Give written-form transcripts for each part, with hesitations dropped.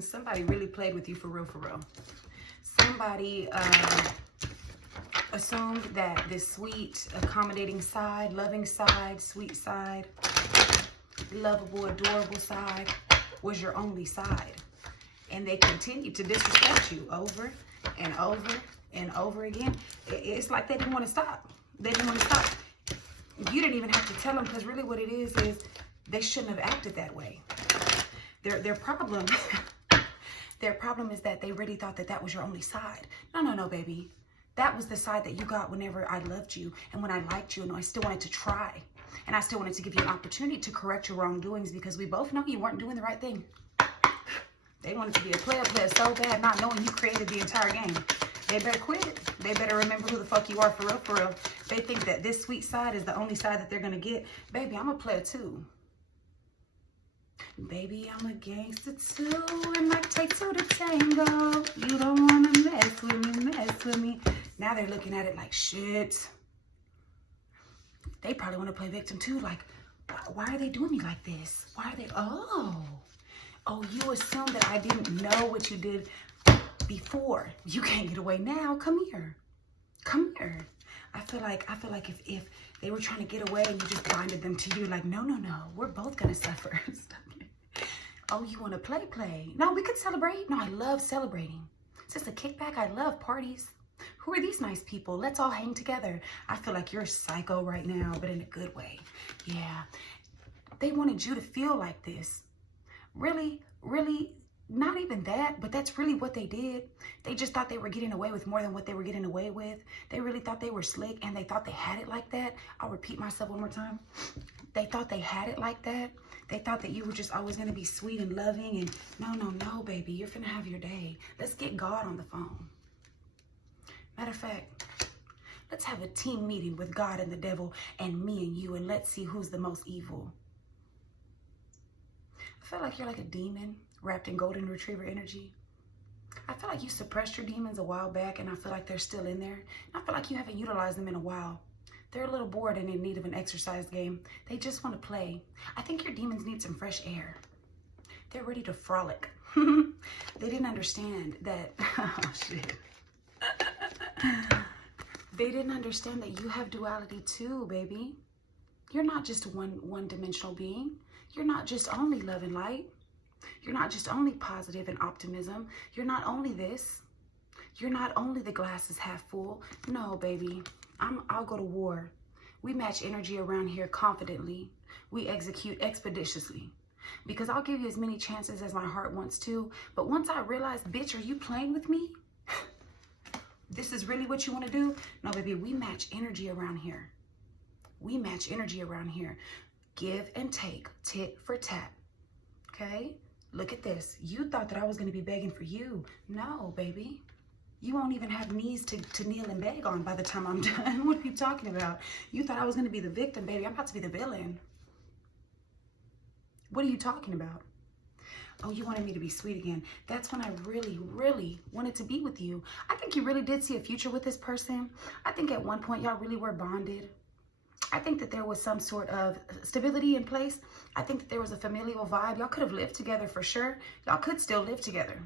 Somebody really played with you for real, for real. Somebody assumed that this sweet, accommodating side, loving side, sweet side, lovable, adorable side was your only side. And they continued to disrespect you over and over and over again. It's like they didn't want to stop. They didn't want to stop. You didn't even have to tell them, because really what it is they shouldn't have acted that way. Their problem, their problem is that they really thought that that was your only side. No, baby. That was the side that you got whenever I loved you and when I liked you, and I still wanted to try. And I still wanted to give you an opportunity to correct your wrongdoings, because we both know you weren't doing the right thing. They wanted to be a player so bad, not knowing you created the entire game. They better quit. They better remember who the fuck you are for real, for real. They think that this sweet side is the only side that they're going to get. Baby, I'm a player too. Baby, I'm a gangster too, and I take two to tango. You don't want to mess with me. Now they're looking at it like, shit. They probably want to play victim too. Like, why are they doing me like this? Why are they, oh, you assume that I didn't know what you did before. You can't get away now. Come here. I feel like if they were trying to get away and you just blinded them to you, like, no, we're both gonna suffer. Oh, you want to play? No, we could celebrate. No, I love celebrating. It's just a kickback. I love parties. Who are these nice people? Let's all hang together. I feel like you're psycho right now, but in a good way. Yeah. They wanted you to feel like this. Really, not even that, but that's really what they did. They just thought they were getting away with more than what they were getting away with. They really thought they were slick, and they thought they had it like that. I'll repeat myself one more time. They thought they had it like that. They thought that you were just always going to be sweet and loving, and no, baby, you're finna have your day. Let's get God on the phone. Matter of fact, let's have a team meeting with God and the devil and me and you, and let's see who's the most evil. I feel like you're like a demon wrapped in golden retriever energy. I feel like you suppressed your demons a while back, and I feel like they're still in there. And I feel like you haven't utilized them in a while. They're a little bored and in need of an exercise game. They just want to play. I think your demons need some fresh air. They're ready to frolic. They didn't understand that, oh shit. They didn't understand that you have duality too, baby. You're not just one-dimensional being. You're not just only love and light. You're not just only positive and optimism. You're not only this. You're not only the glass is half full. No, baby. I'll go to war. We match energy around here confidently. We execute expeditiously. Because I'll give you as many chances as my heart wants to. But once I realize, bitch, are you playing with me? This is really what you want to do? No, baby, we match energy around here. We match energy around here. Give and take, tit for tat. Okay? Look at this. You thought that I was going to be begging for you. No, baby. You won't even have knees to kneel and beg on by the time I'm done. What are you talking about? You thought I was going to be the victim, baby. I'm about to be the villain. What are you talking about? Oh, you wanted me to be sweet again. That's when I really, really wanted to be with you. I think you really did see a future with this person. I think at one point y'all really were bonded. I think that there was some sort of stability in place. I think that there was a familial vibe. Y'all could have lived together for sure. Y'all could still live together.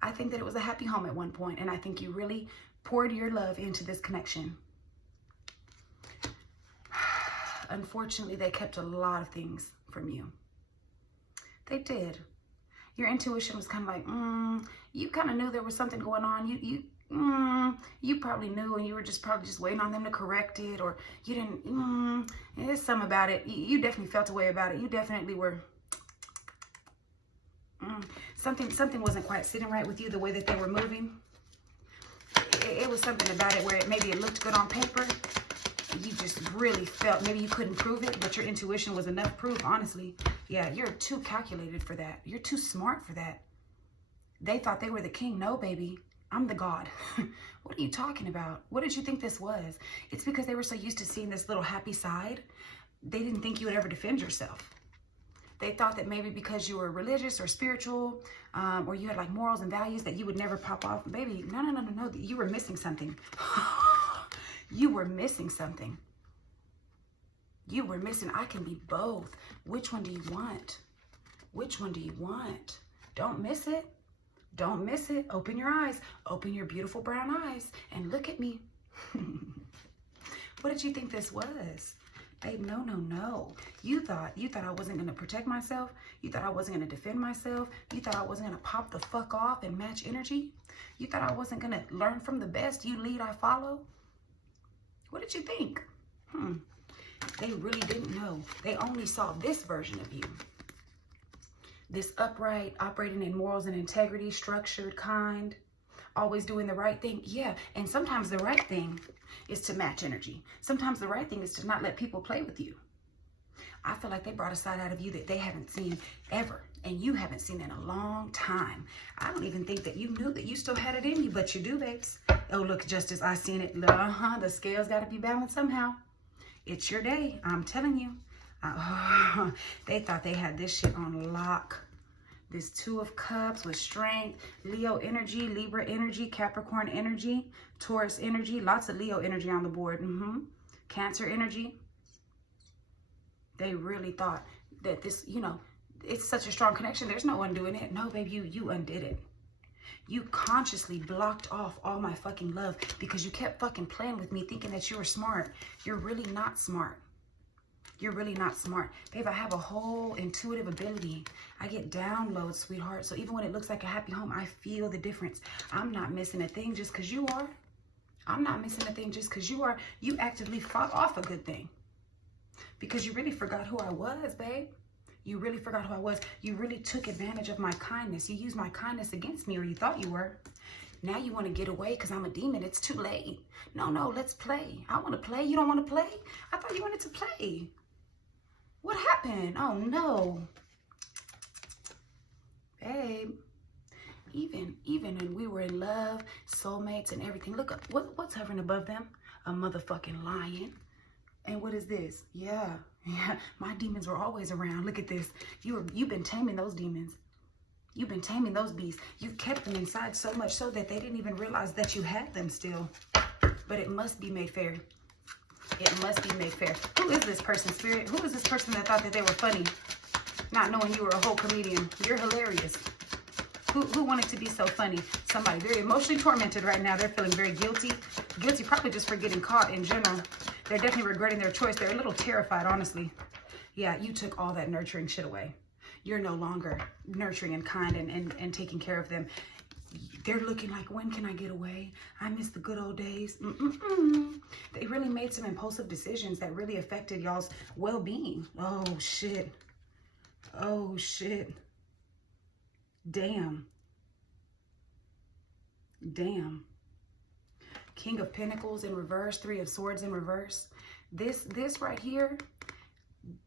I think that it was a happy home at one point, and I think you really poured your love into this connection. Unfortunately, they kept a lot of things from you. They did. Your intuition was kind of like, you kind of knew there was something going on. You probably knew, and you were probably just waiting on them to correct it, or you didn't, there's something about it. You definitely felt a way about it. You definitely were, something wasn't quite sitting right with you, the way that they were moving. It was something about it where maybe it looked good on paper. You just really felt, maybe you couldn't prove it, but your intuition was enough proof, honestly. Yeah, you're too calculated for that. You're too smart for that. They thought they were the king. No, baby. I'm the god. What are you talking about? What did you think this was? It's because they were so used to seeing this little happy side. They didn't think you would ever defend yourself. They thought that maybe because you were religious or spiritual, or you had like morals and values, that you would never pop off. Baby, no. You were missing something. You were missing something. You were missing. I can be both. Which one do you want? Which one do you want? Don't miss it. Don't miss it. Open your eyes. Open your beautiful brown eyes and look at me. What did you think this was? Babe, no, no, no. You thought I wasn't going to protect myself? You thought I wasn't going to defend myself? You thought I wasn't going to pop the fuck off and match energy? You thought I wasn't going to learn from the best? You lead, I follow? What did you think? They really didn't know. They only saw this version of you. This upright, operating in morals and integrity, structured, kind, always doing the right thing. Yeah, and sometimes the right thing is to match energy. Sometimes the right thing is to not let people play with you. I feel like they brought a side out of you that they haven't seen ever, and you haven't seen in a long time. I don't even think that you knew that you still had it in you, but you do, babes. Oh, look, Justice, I seen it. The scales got to be balanced somehow. It's your day, I'm telling you. They thought they had this shit on lock. This Two of Cups with strength, Leo energy, Libra energy, Capricorn energy, Taurus energy, lots of Leo energy on the board. Cancer energy. They really thought that this, you know, it's such a strong connection. There's no undoing it. No, babe, you undid it. You consciously blocked off all my fucking love because you kept fucking playing with me thinking that you were smart. You're really not smart. You're really not smart. Babe, I have a whole intuitive ability. I get downloads, sweetheart. So even when it looks like a happy home, I feel the difference. I'm not missing a thing just because you are. I'm not missing a thing just because you are. You actively fought off a good thing. Because you really forgot who I was, babe. You really forgot who I was. You really took advantage of my kindness. You used my kindness against me, or you thought you were. Now you want to get away because I'm a demon. It's too late. No, let's play. I want to play. You don't want to play? I thought you wanted to play. What happened? Oh, no. Babe, even when we were in love, soulmates and everything, look up. What's hovering above them? A motherfucking lion. And what is this? Yeah. My demons were always around. Look at this. You've been taming those demons. You've been taming those beasts. You've kept them inside so much so that they didn't even realize that you had them still. But it must be made fair. It must be made fair. Who is this person, Spirit? Who is this person that thought that they were funny? Not knowing you were a whole comedian. You're hilarious. Who wanted to be so funny? Somebody very emotionally tormented right now. They're feeling very guilty. Guilty probably just for getting caught in general. They're definitely regretting their choice. They're a little terrified, honestly. Yeah, you took all that nurturing shit away. You're no longer nurturing and kind and taking care of them. They're looking like, when can I get away? I miss the good old days. They really made some impulsive decisions that really affected y'all's well-being. Oh, shit. Oh, shit. Damn. Damn. King of Pentacles in reverse, Three of Swords in reverse. This right here,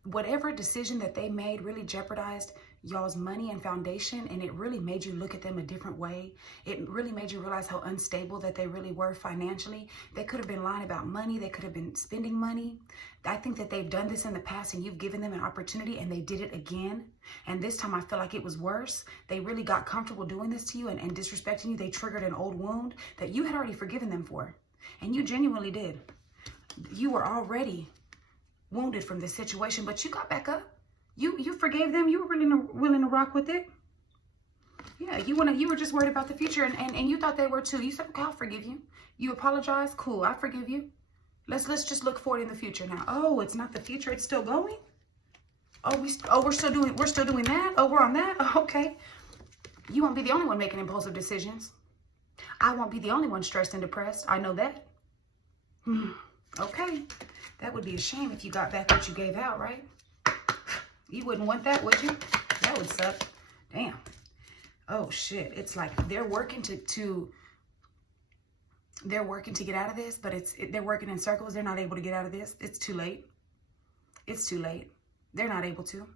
whatever decision that they made really jeopardized y'all's money and foundation, and it really made you look at them a different way. It really made you realize how unstable that they really were financially. They could have been lying about money. They could have been spending money. I think that they've done this in the past and you've given them an opportunity and they did it again. And this time I feel like it was worse. They really got comfortable doing this to you and disrespecting you. They triggered an old wound that you had already forgiven them for. And you genuinely did. You were already wounded from this situation, but you got back up. You forgave them. You were really willing to rock with it. Yeah, you were just worried about the future, and you thought they were too. You said, okay, I'll forgive you. You apologize. Cool, I forgive you. Let's just look forward in the future now. Oh, it's not the future. It's still going. Oh, we're still doing that. Oh, we're on that. Oh, okay. You won't be the only one making impulsive decisions. I won't be the only one stressed and depressed. I know that. Okay. That would be a shame if you got back what you gave out, right? You wouldn't want that, would you? That would suck. Damn. Oh, shit. It's like they're working they're working to get out of this, but they're working in circles. They're not able to get out of this. It's too late. It's too late. They're not able to.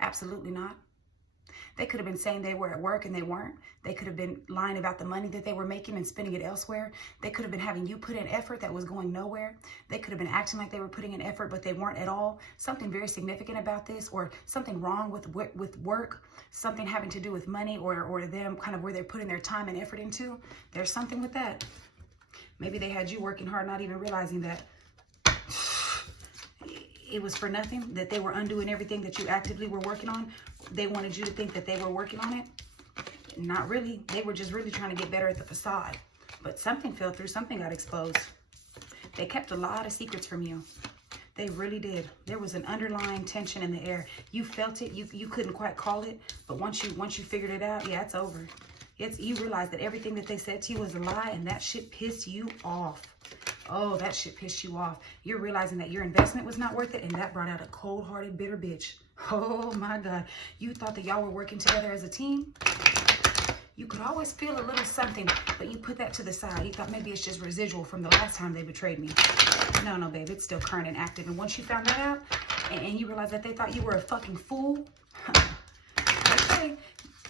Absolutely not. They could have been saying they were at work and they weren't. They could have been lying about the money that they were making and spending it elsewhere. They could have been having you put in effort that was going nowhere. They could have been acting like they were putting in effort, but they weren't at all. Something very significant about this, or something wrong with work, something having to do with money or them kind of where they're putting their time and effort into. There's something with that. Maybe they had you working hard, not even realizing that it was for nothing, that they were undoing everything that you actively were working on. They wanted you to think that they were working on it. Not really. They were just really trying to get better at the facade. But something fell through. Something got exposed. They kept a lot of secrets from you. They really did. There was an underlying tension in the air. You felt it. You couldn't quite call it. But once you figured it out, yeah, it's over. You realized that everything that they said to you was a lie, and that shit pissed you off. Oh, that shit pissed you off. You're realizing that your investment was not worth it, and that brought out a cold-hearted, bitter bitch. Oh, my God. You thought that y'all were working together as a team? You could always feel a little something, but you put that to the side. You thought maybe it's just residual from the last time they betrayed me. No, babe, it's still current and active. And once you found that out, and you realized that they thought you were a fucking fool, okay,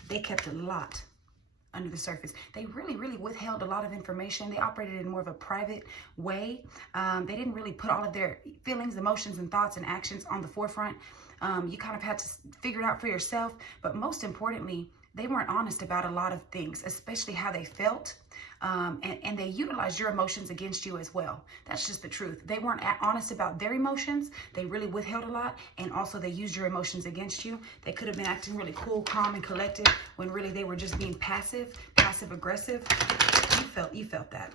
they kept a lot under the surface. They really withheld a lot of information. They operated in more of a private way. They didn't really put all of their feelings, emotions, and thoughts and actions on the forefront. You kind of had to figure it out for yourself. But most importantly, they weren't honest about a lot of things, especially how they felt. And they utilized your emotions against you as well. That's just the truth. They weren't honest about their emotions. They really withheld a lot. And also they used your emotions against you. They could have been acting really cool, calm, and collected when really they were just being passive aggressive. You felt that.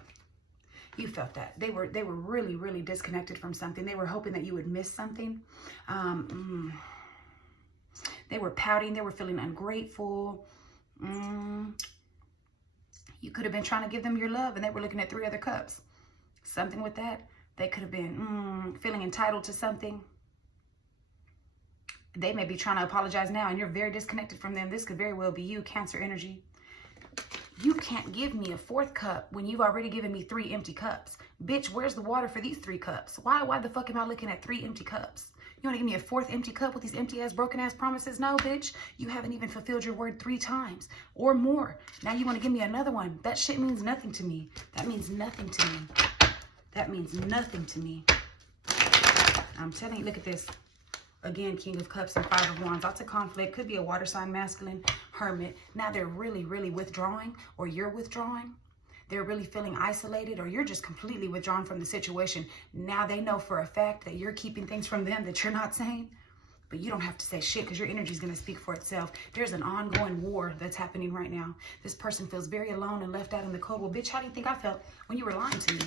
You felt that. They were really disconnected from something. They were hoping that you would miss something. They were pouting. They were feeling ungrateful. You could have been trying to give them your love, and they were looking at 3 other cups. Something with that. They could have been feeling entitled to something. They may be trying to apologize now, and you're very disconnected from them. This could very well be you, Cancer energy. You can't give me a 4th cup when you've already given me 3 empty cups. Bitch, where's the water for these 3 cups? Why the fuck am I looking at 3 empty cups? You want to give me a 4th empty cup with these empty-ass, broken-ass promises? No, bitch. You haven't even fulfilled your word 3 times or more. Now you want to give me another one. That shit means nothing to me. That means nothing to me. That means nothing to me. I'm telling you, look at this. Again, King of Cups and 5 of Wands. Lots of conflict. Could be a water sign, masculine, hermit. Now they're really withdrawing, or you're withdrawing. They're really feeling isolated, or you're just completely withdrawn from the situation. Now they know for a fact that you're keeping things from them that you're not saying. But you don't have to say shit because your energy is going to speak for itself. There's an ongoing war that's happening right now. This person feels very alone and left out in the cold. Well, bitch, how do you think I felt when you were lying to me?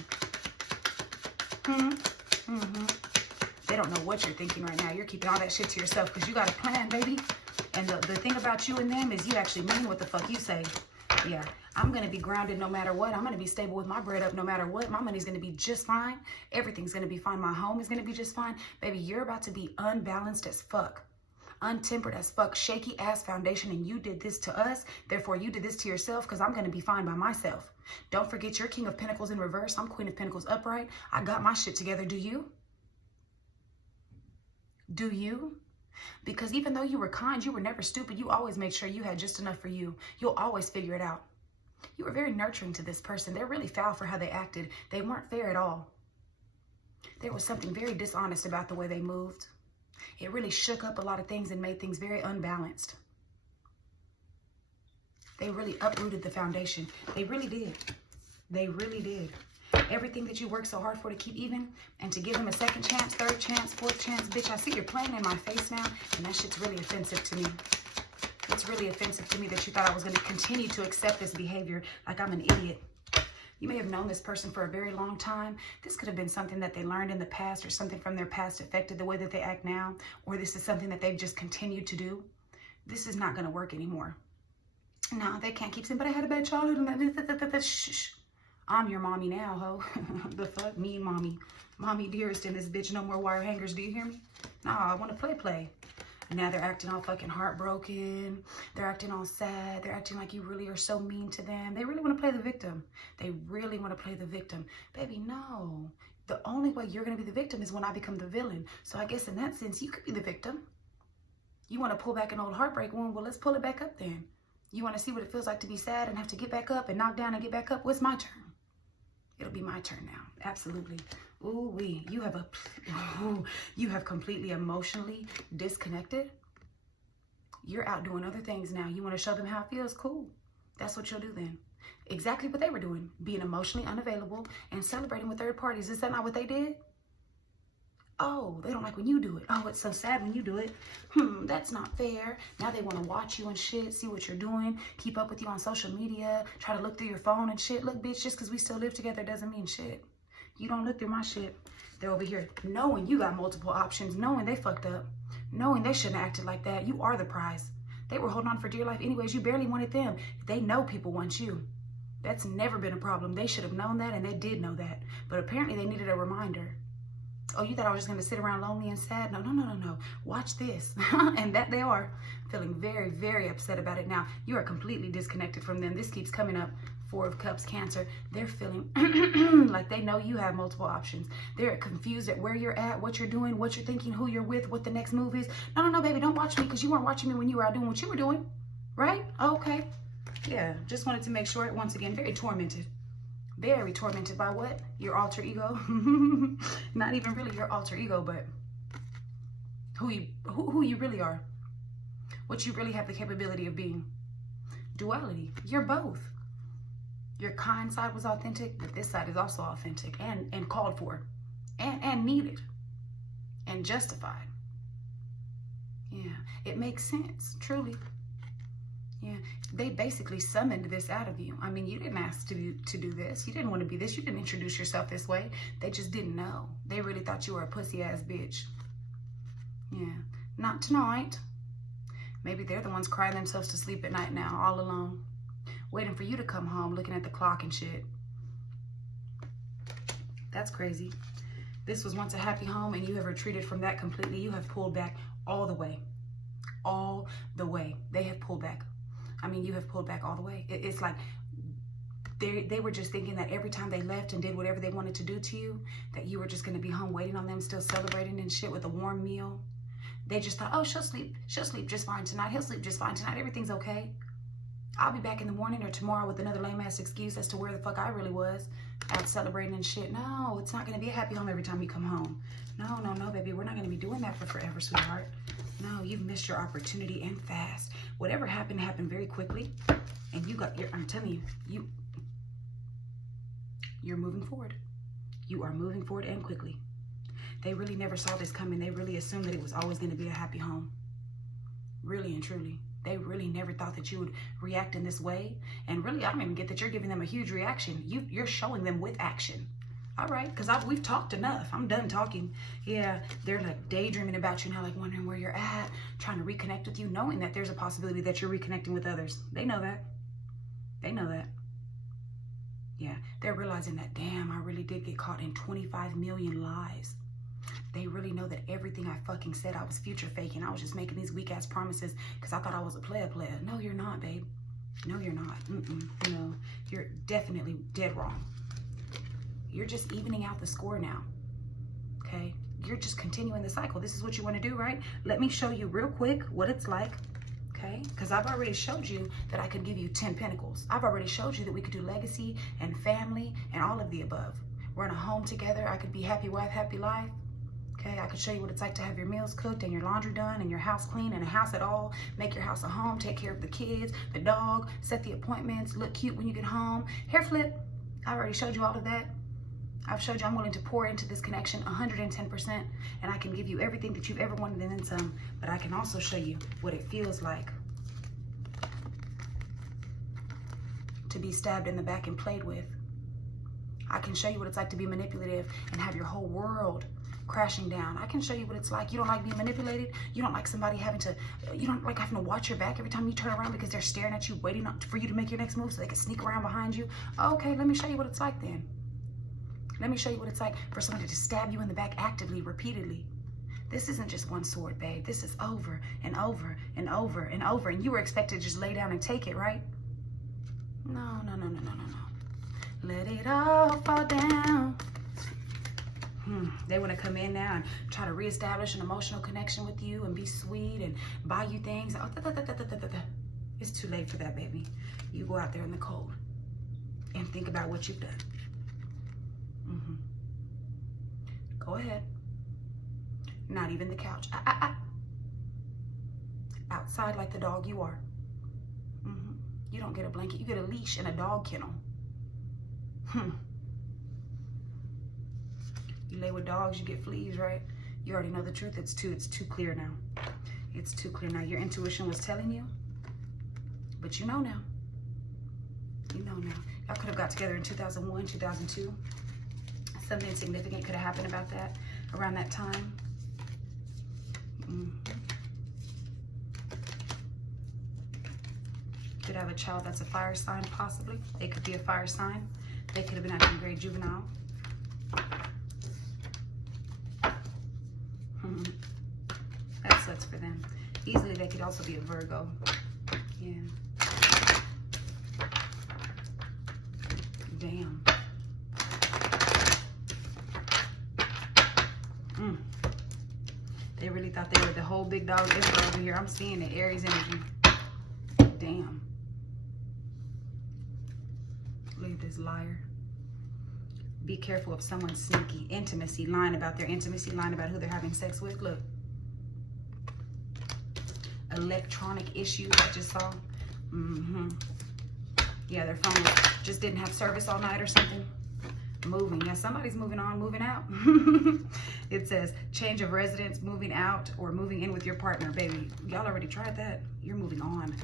They don't know what you're thinking right now. You're keeping all that shit to yourself because you got a plan, baby. And the thing about you and them is you actually mean what the fuck you say. Yeah, I'm going to be grounded no matter what. I'm going to be stable with my bread up no matter what. My money's going to be just fine. Everything's going to be fine. My home is going to be just fine. Baby, you're about to be unbalanced as fuck. Untempered as fuck. Shaky ass foundation. And you did this to us. Therefore, you did this to yourself because I'm going to be fine by myself. Don't forget you're King of Pentacles in reverse. I'm Queen of Pentacles upright. I got my shit together. Do you? Do you? Because even though you were kind, you were never stupid. You always made sure you had just enough for you. You'll always figure it out. You were very nurturing to this person. They're really foul for how they acted. They weren't fair at all. There was something very dishonest about the way they moved. It really shook up a lot of things and made things very unbalanced. They really uprooted the foundation. They really did. They really did. Everything that you worked so hard for to keep even and to give them a 2nd chance, 3rd chance, 4th chance. Bitch, I see you're playing in my face now, and that shit's really offensive to me. It's really offensive to me that you thought I was going to continue to accept this behavior like I'm an idiot. You may have known this person for a very long time. This could have been something that they learned in the past or something from their past affected the way that they act now. Or this is something that they've just continued to do. This is not going to work anymore. No, they can't keep saying, but I had a bad childhood. And shh. I'm your mommy now, ho. The fuck? Me, mommy. Mommy dearest in this bitch. No more wire hangers. Do you hear me? Nah, I want to play. And now they're acting all fucking heartbroken. They're acting all sad. They're acting like you really are so mean to them. They really want to play the victim. They really want to play the victim. Baby, no. The only way you're going to be the victim is when I become the villain. So I guess in that sense, you could be the victim. You want to pull back an old heartbreak wound? Well, let's pull it back up then. You want to see what it feels like to be sad and have to get back up and knock down and get back up? Well, it's my turn. It'll be my turn now. Absolutely. Ooh-wee. You have completely emotionally disconnected. You're out doing other things now. You want to show them how it feels? Cool. That's what you'll do then. Exactly what they were doing. Being emotionally unavailable and celebrating with third parties. Is that not what they did? Oh, they don't like when you do it. Oh, it's so sad when you do it. That's not fair. Now they want to watch you and shit, see what you're doing, keep up with you on social media, try to look through your phone and shit. Look, bitch, just because we still live together doesn't mean shit. You don't look through my shit. They're over here knowing you got multiple options, knowing they fucked up, knowing they shouldn't have acted like that. You are the prize. They were holding on for dear life anyways. You barely wanted them. They know people want you. That's never been a problem. They should have known that, and they did know that. But apparently they needed a reminder. Oh, you thought I was just going to sit around lonely and sad? No, no, no, no, no. Watch this. And that they are feeling very, very upset about it now. You are completely disconnected from them. This keeps coming up. 4 of Cups, Cancer. They're feeling like they know you have multiple options. They're confused at where you're at, what you're doing, what you're thinking, who you're with, what the next move is. No, no, no, baby, don't watch me because you weren't watching me when you were out doing what you were doing. Right? Okay. Yeah, just wanted to make sure. Once again, very tormented. Very tormented by what? Your alter ego. Not even really your alter ego, but who you really are. What you really have the capability of being. Duality. You're both. Your kind side was authentic, but this side is also authentic and called for and needed and justified. Yeah, it makes sense, truly. Yeah, they basically summoned this out of you. I mean, you didn't ask to do this. You didn't want to be this. You didn't introduce yourself this way. They just didn't know. They really thought you were a pussy-ass bitch. Yeah, not tonight. Maybe they're the ones crying themselves to sleep at night now, all alone, waiting for you to come home, looking at the clock and shit. That's crazy. This was once a happy home, and you have retreated from that completely. You have pulled back all the way. All the way. They have pulled back. I mean, you have pulled back all the way. It's like they were just thinking that every time they left and did whatever they wanted to do to you, that you were just going to be home waiting on them, still celebrating and shit with a warm meal. They just thought, oh, she'll sleep just fine tonight. He'll sleep just fine tonight. Everything's okay. I'll be back in the morning or tomorrow with another lame-ass excuse as to where the fuck I really was, out celebrating and shit. No, it's not going to be a happy home every time you come home. No, no, no, baby. We're not going to be doing that for forever, sweetheart. No, you've missed your opportunity and fast. Whatever happened very quickly. And I'm telling you, you're moving forward. You are moving forward and quickly. They really never saw this coming. They really assumed that it was always going to be a happy home. Really and truly. They really never thought that you would react in this way. And really, I don't even get that you're giving them a huge reaction. You're showing them with action. All right, because we've talked enough. I'm done talking. Yeah, they're like daydreaming about you now, like wondering where you're at, trying to reconnect with you, knowing that there's a possibility that you're reconnecting with others. They know that. They know that. Yeah, they're realizing that, damn, I really did get caught in 25 million lies. They really know that everything I fucking said, I was future faking. I was just making these weak ass promises because I thought I was a player. No, you're not, babe. No, you're not. No, you're definitely dead wrong. You're just evening out the score now. Okay? You're just continuing the cycle. This is what you want to do, right? Let me show you real quick what it's like. Okay? Because I've already showed you that I could give you 10 pentacles. I've already showed you that we could do legacy and family and all of the above. We're in a home together. I could be happy wife, happy life. Okay, I could show you what it's like to have your meals cooked and your laundry done and your house clean and a house at all. Make your house a home, take care of the kids, the dog, set the appointments, look cute when you get home. Hair flip, I already showed you all of that. I've showed you I'm willing to pour into this connection 110%, and I can give you everything that you've ever wanted and then some, but I can also show you what it feels like to be stabbed in the back and played with. I can show you what it's like to be manipulative and have your whole world crashing down. I can show you what it's like. You don't like being manipulated. You don't like somebody you don't like having to watch your back every time you turn around because they're staring at you, waiting for you to make your next move so they can sneak around behind you. Okay, let me show you what it's like then. Let me show you what it's like for somebody to stab you in the back actively, repeatedly. This isn't just one sword, babe. This is over and over and over and over. And you were expected to just lay down and take it, right? No, no, no, no, no, no, no. Let it all fall down. They want to come in now and try to reestablish an emotional connection with you and be sweet and buy you things. Oh, it's too late for that, baby. You go out there in the cold and think about what you've done. Go ahead. Not even the couch. Outside like the dog you are. You don't get a blanket. You get a leash and a dog kennel. You lay with dogs, you get fleas, right? You already know the truth. It's too clear now. It's too clear now. Your intuition was telling you, but you know now. You know now. Y'all could have got together in 2001, 2002. Something significant could have happened about that around that time. Could have a child that's a fire sign, possibly. They could be a fire sign. They could have been acting very juvenile. That sucks for them. Easily, they could also be a Virgo. Yeah. Damn. They really thought they were the whole big dog info over here. I'm seeing the Aries energy. Damn. Look at this liar. Be careful of someone's sneaky intimacy, lying about their intimacy, lying about who they're having sex with. Look. Electronic issues I just saw. Yeah, their phone just didn't have service all night or something. Moving. Yeah, somebody's moving on, moving out. It says change of residence, moving out, or moving in with your partner. Baby, y'all already tried that. You're moving on.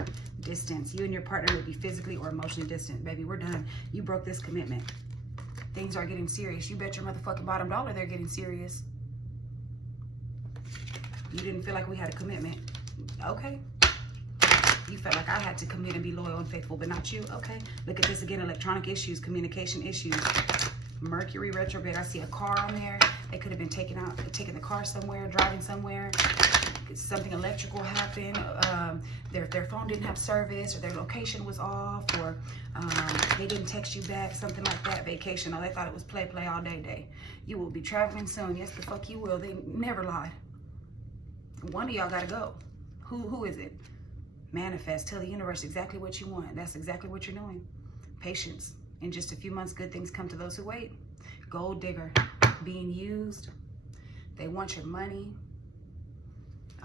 Distance. You and your partner would be physically or emotionally distant. Baby, we're done. You broke this commitment. Things are getting serious. You bet your motherfucking bottom dollar they're getting serious. You didn't feel like we had a commitment. Okay. You felt like I had to commit and be loyal and faithful, but not you. Okay. Look at this again. Electronic issues, communication issues. Mercury retrograde. I see a car on there. They could have been taking the car somewhere, driving somewhere. Something electrical happened. Their phone didn't have service, or their location was off, or they didn't text you back, something like that. Vacation. Oh, they thought it was play all day. You will be traveling soon. Yes, the fuck you will. They never lied. One of y'all gotta go. Who is it? Manifest. Tell the universe exactly what you want. That's exactly what you're doing. Patience. In just a few months, good things come to those who wait. Gold digger. Being used. They want your money.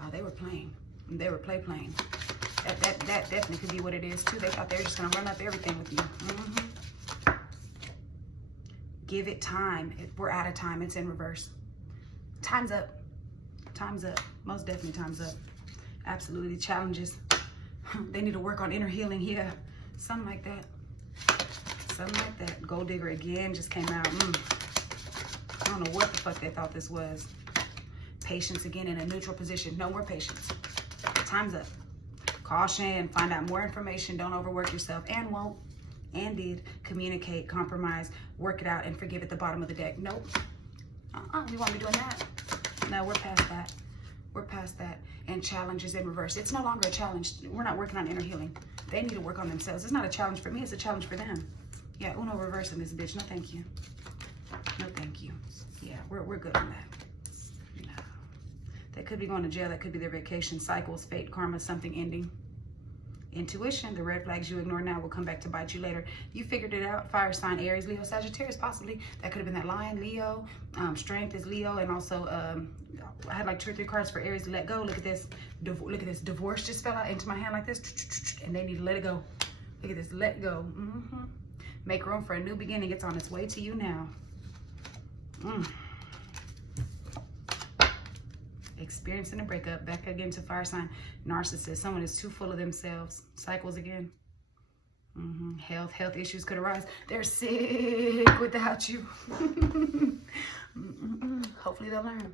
Oh, they were playing. They were playing. That definitely could be what it is too. They thought they were just gonna run up everything with you. Give it time. We're out of time. It's in reverse. Time's up. Time's up. Most definitely time's up. Absolutely. Challenges. They need to work on inner healing. Yeah. Something like that. Something like that. Gold digger again just came out. I don't know what the fuck they thought this was. Patience again in a neutral position. No more patience. Time's up. Caution. Find out more information. Don't overwork yourself. And won't. And did. Communicate. Compromise. Work it out. And forgive at the bottom of the deck. Nope. We won't be doing that. No, we're past that. We're past that. And challenges in reverse. It's no longer a challenge. We're not working on inner healing. They need to work on themselves. It's not a challenge for me. It's a challenge for them. Yeah, Uno reversing this bitch. No, thank you. No, thank you. Yeah, we're good on that. No. They could be going to jail. That could be their vacation. Cycles, fate, karma, something ending. Intuition, the red flags you ignore now will come back to bite you later. You figured it out. Fire sign, Aries, Leo, Sagittarius, possibly. That could have been that lion, Leo. Strength is Leo. And also, I had like 2 or 3 cards for Aries to let go. Look at this. Look at this. Divorce just fell out into my hand like this. And they need to let it go. Look at this. Let go. Make room for a new beginning. It's on its way to you now. Experiencing a breakup. Back again to fire sign. Narcissist. Someone is too full of themselves. Cycles again. Health issues could arise. They're sick without you. Hopefully they'll learn.